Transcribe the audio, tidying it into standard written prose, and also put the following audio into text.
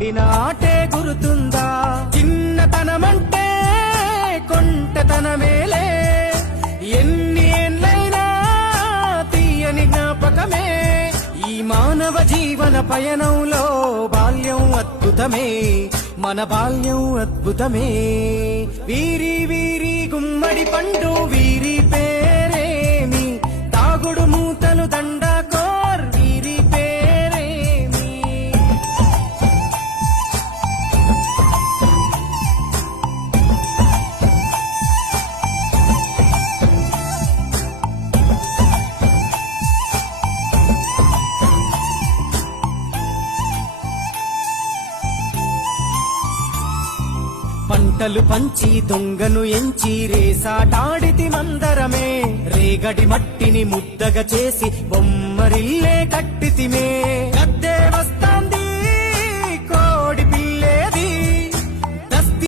ఆడిన ఆటే గురుతుందా? చిన్నతనమంటే కొంటతనమేలే, ఎన్ని ఏళ్ళైనా తీయని జ్ఞాపకమే. ఈ మానవ జీవన పయనంలో బాల్యం అద్భుతమే, మన బాల్యం అద్భుతమే. వీరి వీరి గుమ్మడి పండు వీరి పేరేమి, తాగుడు మూతలు దండకోర్ వీరి పేరేమి. పంటలు పంచి దొంగను ఎంచి రేసాటాడితి మందరమే, రేగడి మట్టిని ముద్దగా చేసి బొమ్మరిల్లే కట్టితిమే.